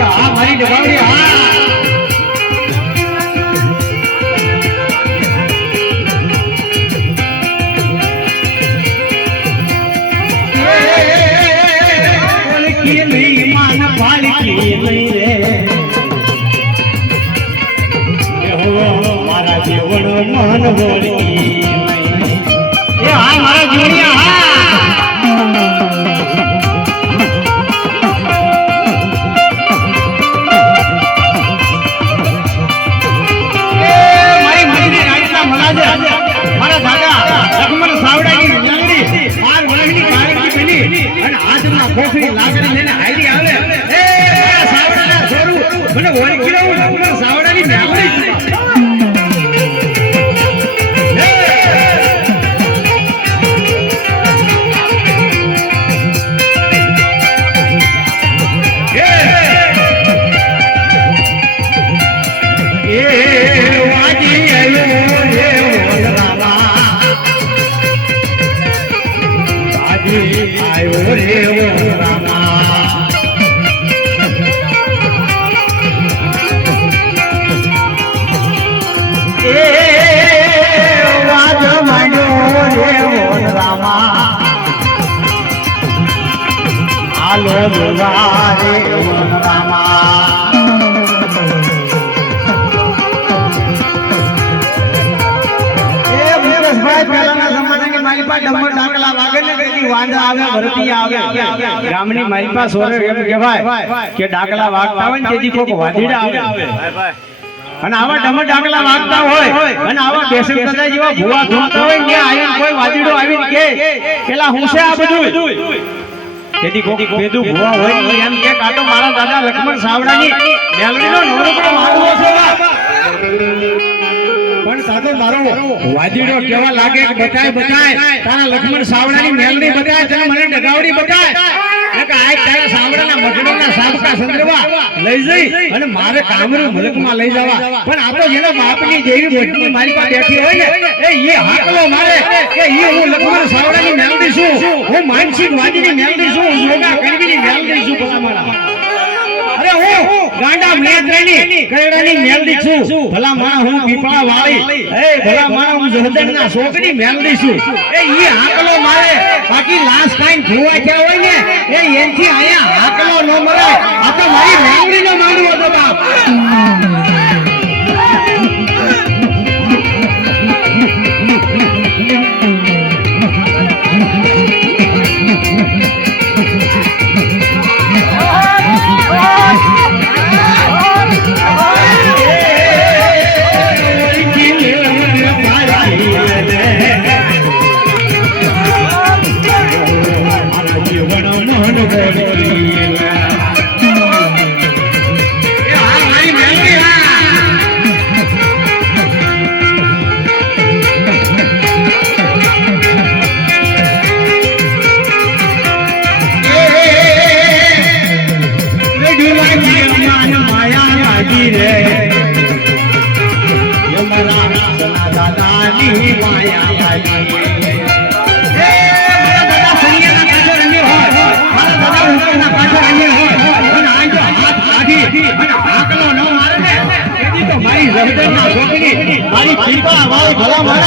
હા મારી ડબાવડી મારા જીવન મન બોલકી કહેવાય કે અને આવા ડમર વાગતા હોય અને આવા બેસણ કદાચ જેવા ભૂવા ધોતા હોય ને આવીને કોઈ વાંદીડો આવીને કે, પેલા હું છે તેથી કોક ભેદું ભૂવા હોય. ને એમ કે કાતો મારા દાદા લક્ષ્મણ સાવડાની મેલડીનો પણ માંગવો છે. પણ સાથે મારો વાદીડો કેવા લાગે કે બતાય બતાય. તારા લક્ષ્મણ સાવડાની મેલડી બતાય તને મને ડગાવડી બતાય. લઈ જઈ અને મારે લઈ જવા. પણ આ તો દેવી મોટની મારી પાસે બેઠી હોય ને, એ ઈ હાકલો મારે. ઈ હું લક્ષ્મણ સાવડાની મેલડી છું. હું માનસિક વાદીની મેલડી છું. હું યોગા કરવીની મેલડી છું ભલા મારા ગાંડા મેત્રની કરડાની મેલડી છું. ભલા માણા હું પીપળા વાળી એ ભલા માણા હું જહદનના શોકની મેલડી છું. એ ઈ હાકલો મારે. બાકી લાશ કાઈ ધોવા ગયા હોય ને એ એનથી આયા હાકલો નો મરે આ તો મારી મેલડીનો માંડવો હતો બાપ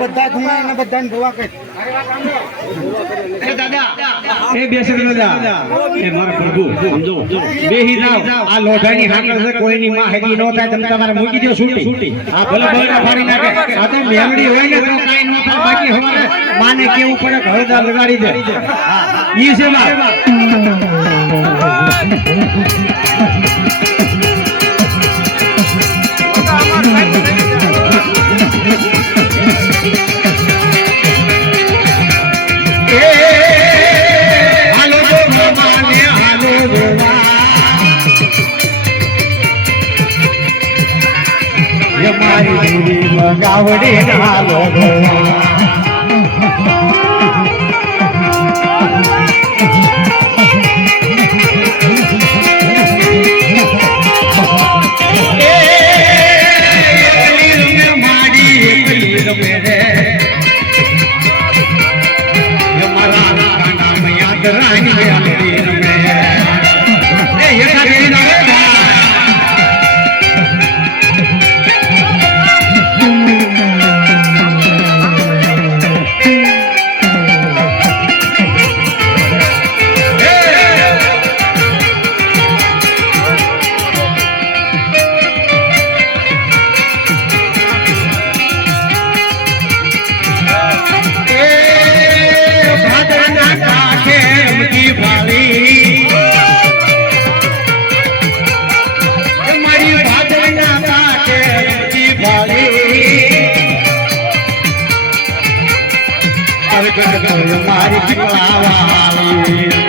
બધા ધુમા અને બધાને ભવા કઈ એ બેસક દાદા. એ મારા પ્રભુ સમજો. બેહી જાવ આ લોઢાની હાકલ છે કોઈની માં હેગી નો થાય તમે તમારે મૂકી દો છૂટી. આ ભલે ભલે ફાડી નાખે. આ તો મેલડી હોય ને તો કાઈ નો થાય બાકી હવારે માને કેવું પડે કે હળદર લગાડી દે. ઈ છે મારા કાંડામાં યાદ રાણી હવે કર કર મારી પીપળા વાળી.